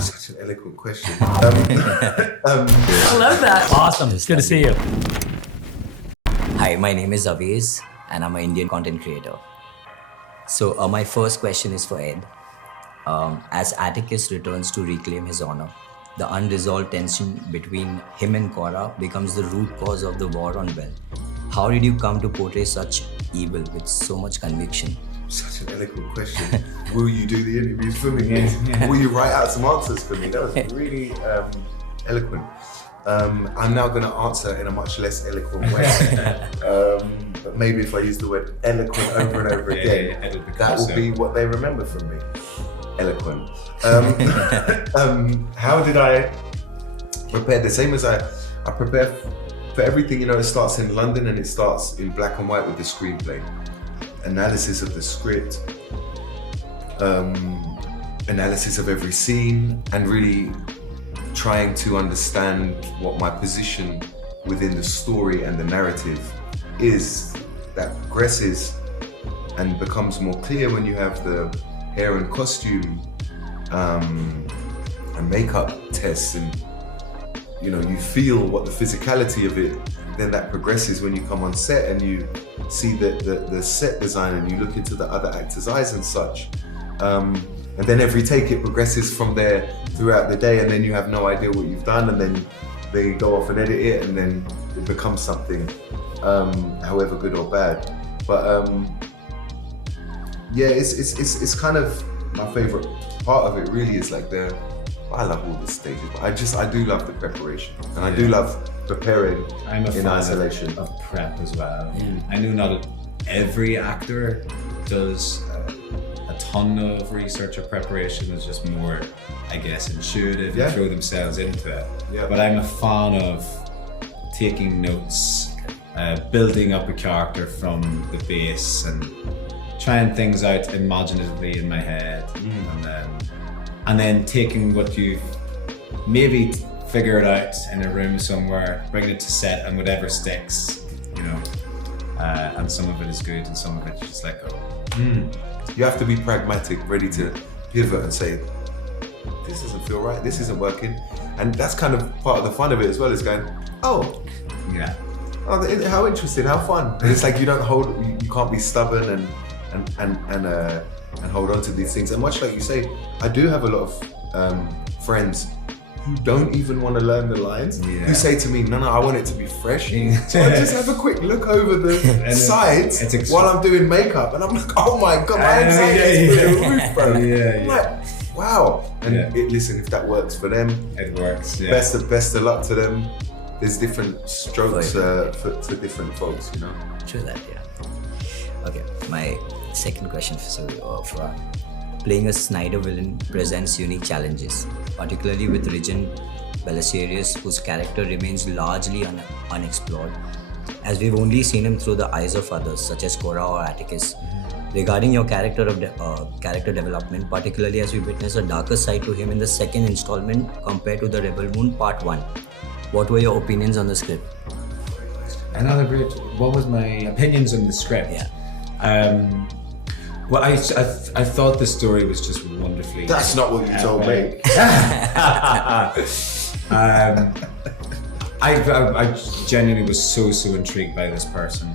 Such an eloquent question. I love that. Awesome. It's good to see you. Hi, my name is Aviz and I'm an Indian content creator. So my first question is for Ed. As Atticus returns to reclaim his honor, the unresolved tension between him and Cora becomes the root cause of the war on wealth. How did you come to portray such evil with so much conviction? Such an eloquent question. Will you do the interviews for me? Will you write out some answers for me? That was really eloquent. I'm now going to answer in a much less eloquent way. But maybe if I use the word eloquent over and over again, that will be what they remember from me. Eloquent. How did I prepare? The same as I prepare for everything. You know, it starts in London and it starts in black and white with the screenplay. Analysis of the script, analysis of every scene, and really trying to understand what my position within the story and the narrative is. That progresses and becomes more clear when you have the hair and costume and makeup tests, and you know, you feel what the physicality of it. Then that progresses when you come on set and you see the set design and you look into the other actors' eyes and such. And then every take it progresses from there throughout the day, and then you have no idea what you've done, and then they go off and edit it, and then it becomes something, however good or bad. But yeah, it's kind of my favorite part of it. Really, is like I love all the stages, but I do love the preparation, and I do love preparing I'm a in fan isolation of prep as well. I know not every actor does a ton of research or preparation. It's just more, I guess, intuitive and throw themselves into it. Yeah. But I'm a fan of taking notes, building up a character from the base, and trying things out imaginatively in my head, and then taking what you've maybe figured out in a room somewhere, bringing it to set, and whatever sticks, you know. And some of it is good, and some of it's just like, You have to be pragmatic, ready to pivot and say, this doesn't feel right, this isn't working. And that's kind of part of the fun of it as well, is going, oh, how interesting, how fun. And it's like you can't be stubborn and hold on to these things. And much like you say, I do have a lot of friends who don't even want to learn the lines, who say to me, no, I want it to be fresh. So I just have a quick look over the sides while I'm doing makeup, and I'm like, oh my God, my anxiety is through the roof, bro. I'm like, wow. And listen, if that works for them, it works. Best of luck to them. There's different strokes for different folks, you know. True that, yeah. Okay, my second question for playing a Snyder villain presents unique challenges, particularly with Regent Belisarius, whose character remains largely unexplored, as we've only seen him through the eyes of others, such as Cora or Atticus. Regarding your character development, particularly as we witness a darker side to him in the second installment compared to the Rebel Moon Part 1, what were your opinions on the script? Another great. What was my opinions on the script? Well, I thought the story was just wonderfully. That's not what you told me. I genuinely was so intrigued by this person.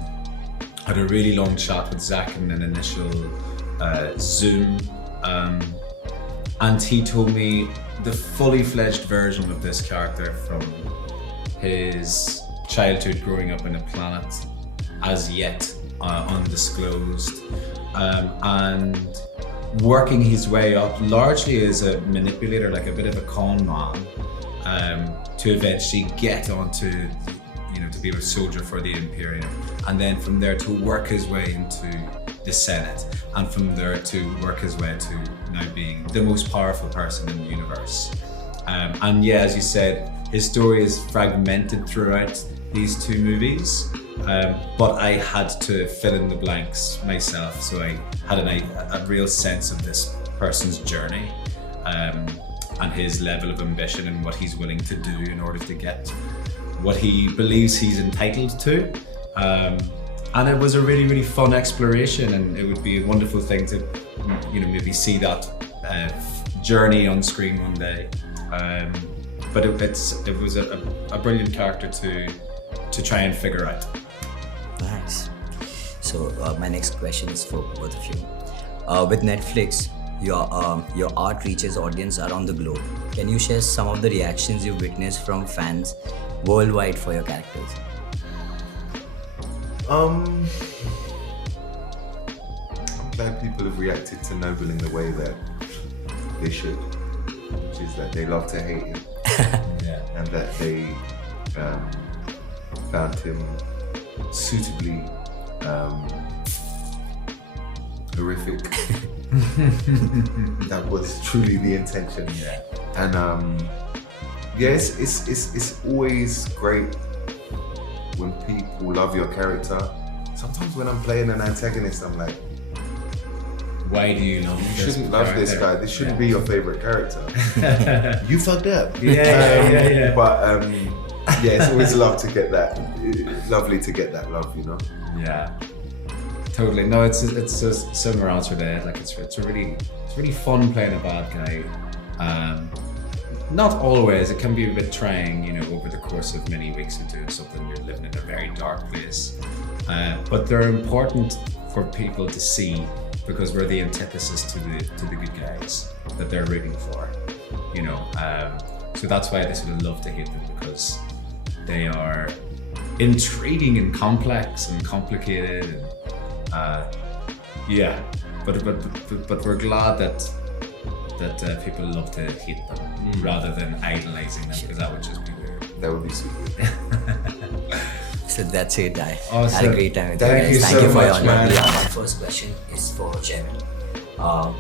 I had a really long chat with Zack in an initial Zoom, and he told me the fully fledged version of this character from his childhood growing up in a planet as yet undisclosed, and working his way up largely as a manipulator, like a bit of a con man, to eventually get onto, to be a soldier for the Imperium, and then from there to work his way into the Senate, and from there to work his way to now being the most powerful person in the universe. And yeah, as you said, his story is fragmented throughout these two movies, but I had to fill in the blanks myself, so I had a real sense of this person's journey, and his level of ambition and what he's willing to do in order to get what he believes he's entitled to. And it was a really, really fun exploration, and it would be a wonderful thing to, maybe see that journey on screen one day. But it was a brilliant character to try and figure out. Nice. So my next question is for both of you. With Netflix, your art reaches audience around the globe. Can you share some of the reactions you witnessed from fans worldwide for your characters? I'm glad people have reacted to Noble in the way that they should, which is that they love to hate him. Yeah. And that they found him suitably horrific. That was truly the intention. Yeah. And yes, it's always great when people love your character. Sometimes when I'm playing an antagonist, I'm like, why do you love you shouldn't love this guy. This shouldn't be your favorite character. You fucked up. Yeah. But yeah, it's always lovely to get that love, you know. Yeah, totally. No, it's a similar answer there. Like it's really fun playing a bad guy. Not always. It can be a bit trying, you know, over the course of many weeks of doing something. You're living in a very dark place, but they're important for people to see because we're the antithesis to the good guys that they're rooting for, you know. So that's why they sort of love to hate them, because they are intriguing and complex and complicated, and yeah. But we're glad that people love to hate them rather than idolizing them, because that would just be weird. That would be super weird. So that's it. I Awesome. had a great time with you Thank guys. you Thank so you for much, your man. My first question is for Jeremy.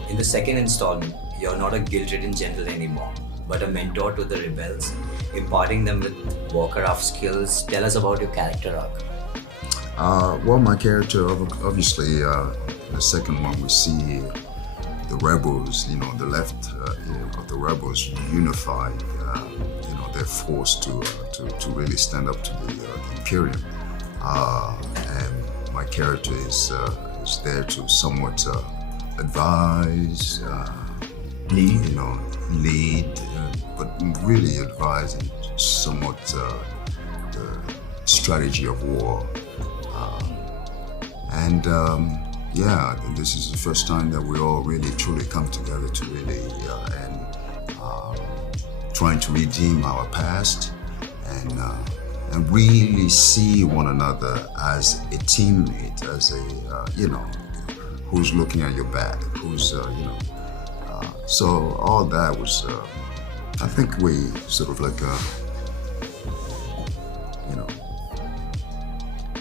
In the second installment, you're not a guilt-ridden general anymore, but a mentor to the rebels, imparting them with warcraft skills. Tell us about your character arc. Well, my character, obviously, in the second one, we see the rebels, you know, the left of the rebels unify, you know, they're forced to really stand up to the Imperium. And my character is there to somewhat advise, lead, but really advise in somewhat the strategy of war. Yeah, this is the first time that we all really truly come together to really trying to redeem our past and really see one another as a teammate, as a who's looking at your back, who's so all that was I think we sort of like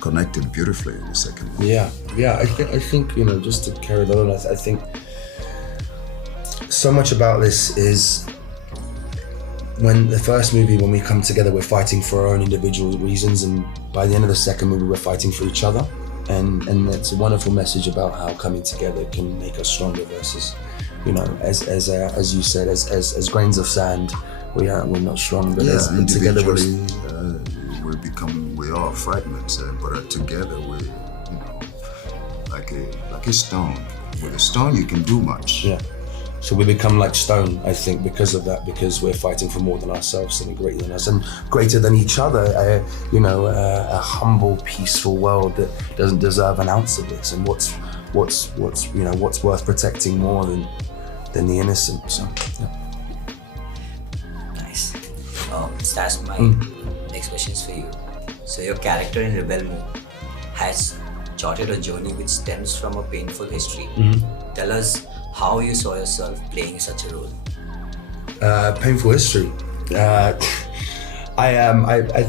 connected beautifully in the second one. Yeah. I think you know, just to carry that on, I think so much about this is when the first movie, when we come together, we're fighting for our own individual reasons, and by the end of the second movie, we're fighting for each other. And it's a wonderful message about how coming together can make us stronger versus, you know, as you said, as grains of sand, we're not strong, but as together we are fragments, but together we're, you know, like a stone. With a stone, you can do much. Yeah. So we become like stone, I think, because of that, because we're fighting for more than ourselves, something greater than us and greater than each other. A humble, peaceful world that doesn't deserve an ounce of this. And what's worth protecting more than the innocent? So, yeah. Nice. Stas, my next question is for you. So your character in Rebel Moon has charted a journey which stems from a painful history. Tell us how you saw yourself playing such a role. Painful history. I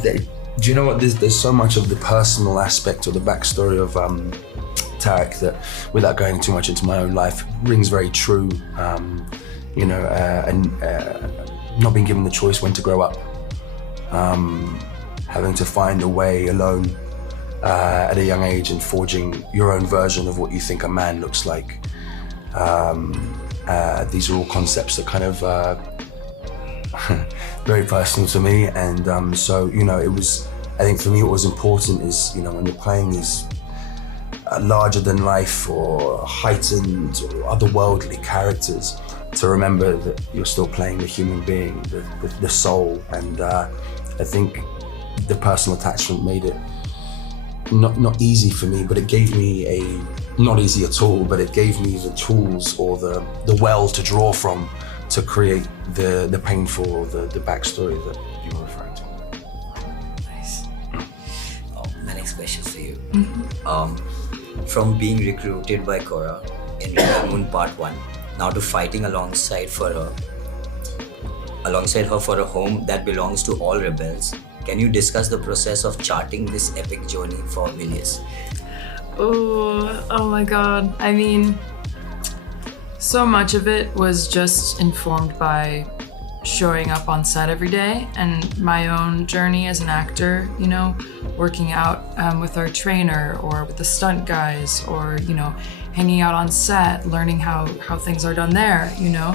think. Do you know what? There's so much of the personal aspect or the backstory of Tarek that, without going too much into my own life, rings very true. And not being given the choice when to grow up, having to find a way alone at a young age and forging your own version of what you think a man looks like. These are all concepts that kind of very personal to me, and so it was. I think for me, what was important is when you're playing these larger than life or heightened or otherworldly characters, to remember that you're still playing the human being, the soul. And I think the personal attachment made it not easy for me, but it gave me not easy at all, but it gave me the tools or the well to draw from to create the painful or the backstory that you were referring to. Nice. My next question for you. From being recruited by Korra in Rebel Moon Part 1, now to fighting alongside her for a home that belongs to all rebels, can you discuss the process of charting this epic journey for Milius? Oh my God. I mean, so much of it was just informed by showing up on set every day and my own journey as an actor, you know, working out with our trainer or with the stunt guys, or, you know, hanging out on set, learning how things are done there, you know.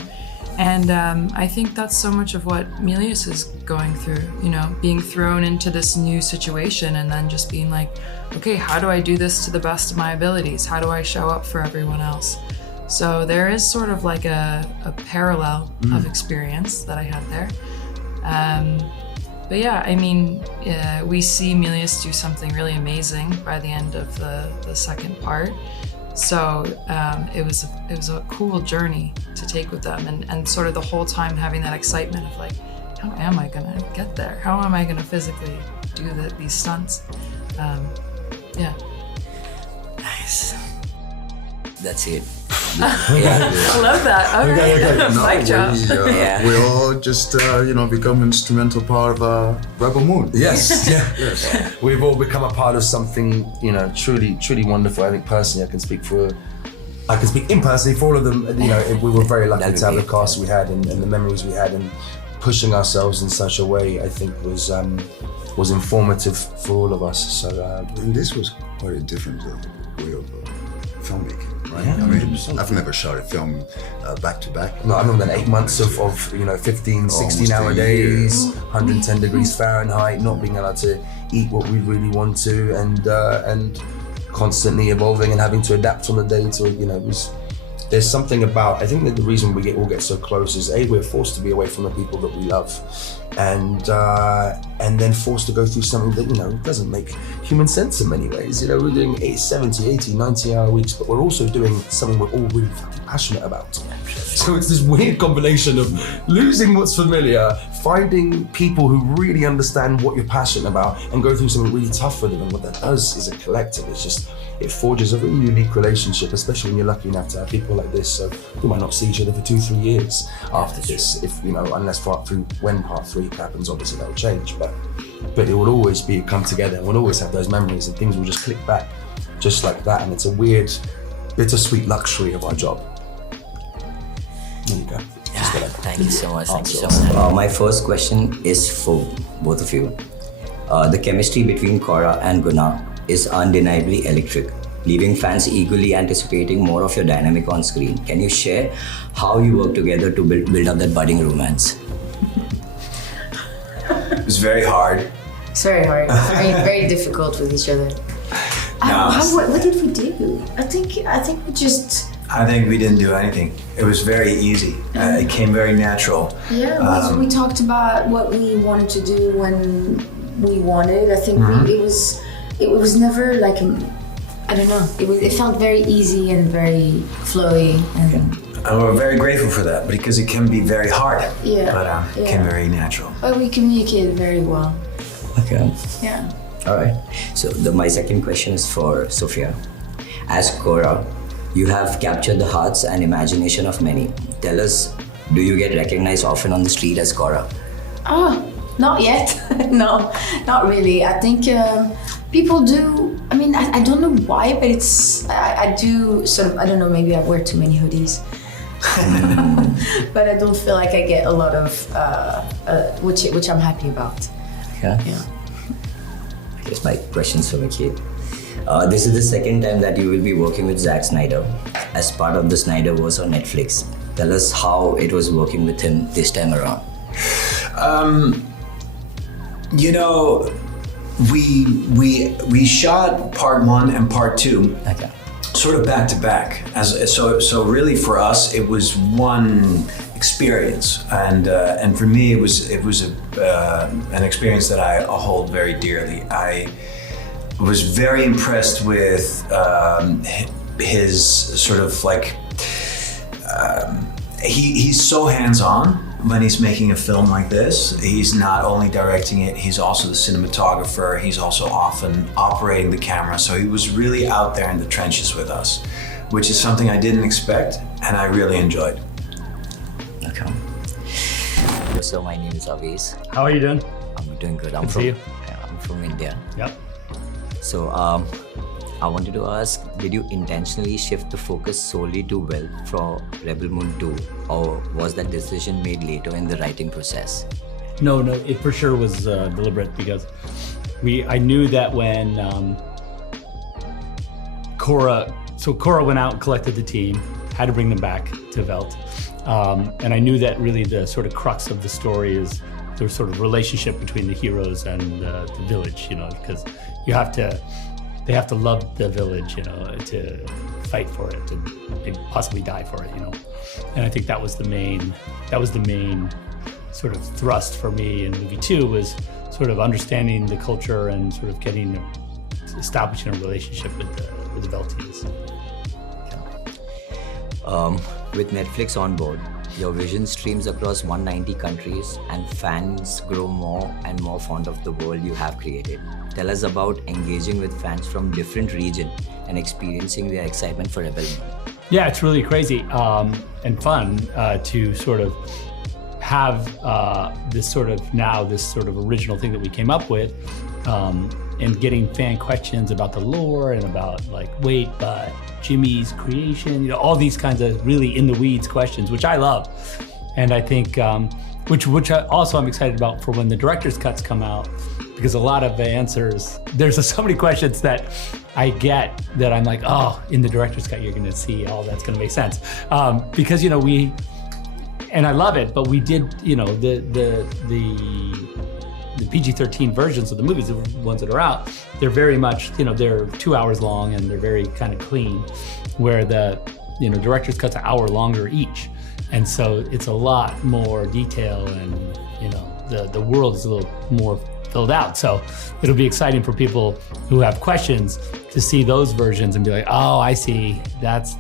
And I think that's so much of what Milius is going through, you know, being thrown into this new situation and then just being like, okay, how do I do this to the best of my abilities? How do I show up for everyone else? So there is sort of like a parallel of experience that I had there. But yeah, I mean, we see Milius do something really amazing by the end of the second part. So it was a cool journey to take with them, and sort of the whole time having that excitement of like, how am I gonna get there? How am I gonna physically do these stunts? Yeah. Nice. That's it. I love that. Okay. No, Mic drop. we all just become instrumental part of Rebel Moon. Yes, yes. We've all become a part of something, you know, truly wonderful. I think personally, I can speak impersonally for all of them. You know, we were very lucky to have the cast we had and the memories we had, and pushing ourselves in such a way, I think, was informative for all of us. So, and this was quite a different way of filmmaking. Right? Yeah, I mean, 100%. I've never shot a film back to back. No, I remember that 8 months of 15, 16 hour days, 110 degrees Fahrenheit, not being allowed to eat what we really want to, and constantly evolving and having to adapt on the day to, you know, there's something about, I think that the reason we all get so close is we're forced to be away from the people that we love, and then forced to go through something that, you know, doesn't make human sense in many ways. You know, we're doing 70, 80, 90 hour weeks, but we're also doing something we're all really fucking passionate about. So it's this weird combination of losing what's familiar, finding people who really understand what you're passionate about, and go through something really tough for them. And what that does is a collective. It forges a really unique relationship, especially when you're lucky enough to have people like this. So we might not see each other for 2-3 years after this, if, you know, unless when part 3 happens, obviously that will change. But it will always be come together, and we'll always have those memories, and things will just click back just like that. And it's a weird, bittersweet luxury of our job. There you go. Thank you so much. Thank you so much. My first question is for both of you. The chemistry between Korra and Guna is undeniably electric, leaving fans eagerly anticipating more of your dynamic on screen. Can you share how you work together to build up that budding romance? It was very hard. It's very hard. Very difficult with each other. What did we do? I think we just. I think we didn't do anything. It was very easy. It came very natural. Yeah, we talked about what we wanted to do when we wanted. I think it was never like, I don't know. It felt very easy and very flowy. And we're very grateful for that, because it can be very hard. Yeah. But it came very natural. But we communicated very well. Okay. Yeah. All right. So my second question is for Sophia. As Korra, you have captured the hearts and imagination of many. Tell us, do you get recognized often on the street as Korra? Oh, not yet. No, not really. I think people do. I mean, I don't know why, but I do sort of, I don't know, maybe I wear too many hoodies. But I don't feel like I get a lot of, which I'm happy about. Okay. Yeah. I guess my question's for Mikhail. This is the second time that you will be working with Zack Snyder as part of the Snyderverse on Netflix. Tell us how it was working with him this time around. You know, we shot part 1 and part 2. Okay. sort of back to back. So really for us, it was one experience, and for me, it was an experience that I hold very dearly. I was very impressed with his sort of like he's so hands-on when he's making a film like this. He's not only directing it, he's also the cinematographer, he's also often operating the camera. So he was really out there in the trenches with us, which is something I didn't expect and I really enjoyed. Okay. So my name is Avis. How are you doing? I'm doing good. Good to see you. I'm from India. Yep. So I wanted to ask, did you intentionally shift the focus solely to wealth for Rebel Moon 2, or was that decision made later in the writing process? No, it for sure was deliberate, because I knew that when Cora went out and collected the team, had to bring them back to Velt, and I knew that really the sort of crux of the story is the sort of relationship between the heroes and the village, because they have to love the village, to fight for it and possibly die for it, And I think that was the main sort of thrust for me in movie 2, was sort of understanding the culture and sort of establishing a relationship with the Veltians. With Netflix on board, your vision streams across 190 countries and fans grow more and more fond of the world you have created. Tell us about engaging with fans from different regions and experiencing their excitement for Rebel Moon. Yeah, it's really crazy and fun to sort of have this sort of original thing that we came up with, and getting fan questions about the lore and about but Jimmy's creation, all these kinds of really in the weeds questions, which I love. And I think, which I'm excited about for when the director's cuts come out, because a lot of the answers, there's so many questions that I get that I'm like, oh, in the director's cut, you're gonna see all that's gonna make sense. Because, and I love it, but we did, the PG-13 versions of the movies, the ones that are out, they're very much, they're 2 hours long and they're very kind of clean, where the, director's cut's an hour longer each. And so it's a lot more detail and, the world is a little more filled out. So it'll be exciting for people who have questions to see those versions and be like, oh, I see, that's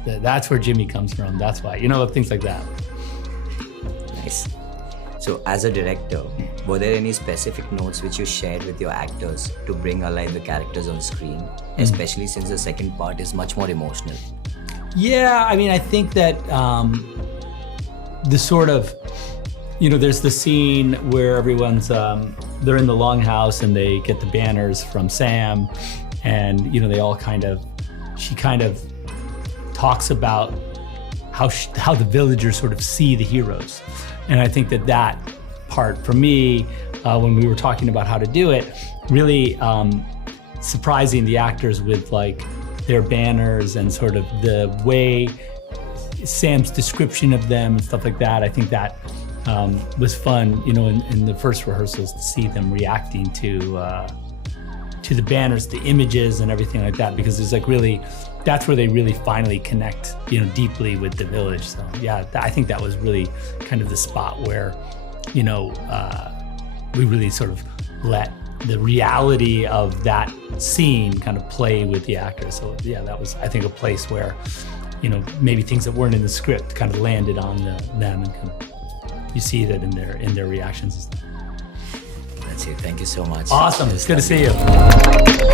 where Jimmy comes from. That's why, things like that. Nice. So as a director, were there any specific notes which you shared with your actors to bring alive the characters on screen, especially since the second part is much more emotional? Yeah, I think that the sort of, there's the scene where everyone's, they're in the longhouse and they get the banners from Sam, and, they all she kind of talks about how the villagers sort of see the heroes. And I think that part for me, when we were talking about how to do it, really surprising the actors with their banners and sort of the way Sam's description of them and stuff like that. I think that was fun, in the first rehearsals, to see them reacting to the banners, the images and everything like that, because it's that's where they really finally connect, deeply with the village. So yeah, I think that was really kind of the spot where, we really sort of let the reality of that scene kind of play with the actors. So yeah, that was, I think, a place where, maybe things that weren't in the script kind of landed on them, and kind of, you see that in their reactions and stuff. That's it. Thank you so much. Awesome. It's good to see you.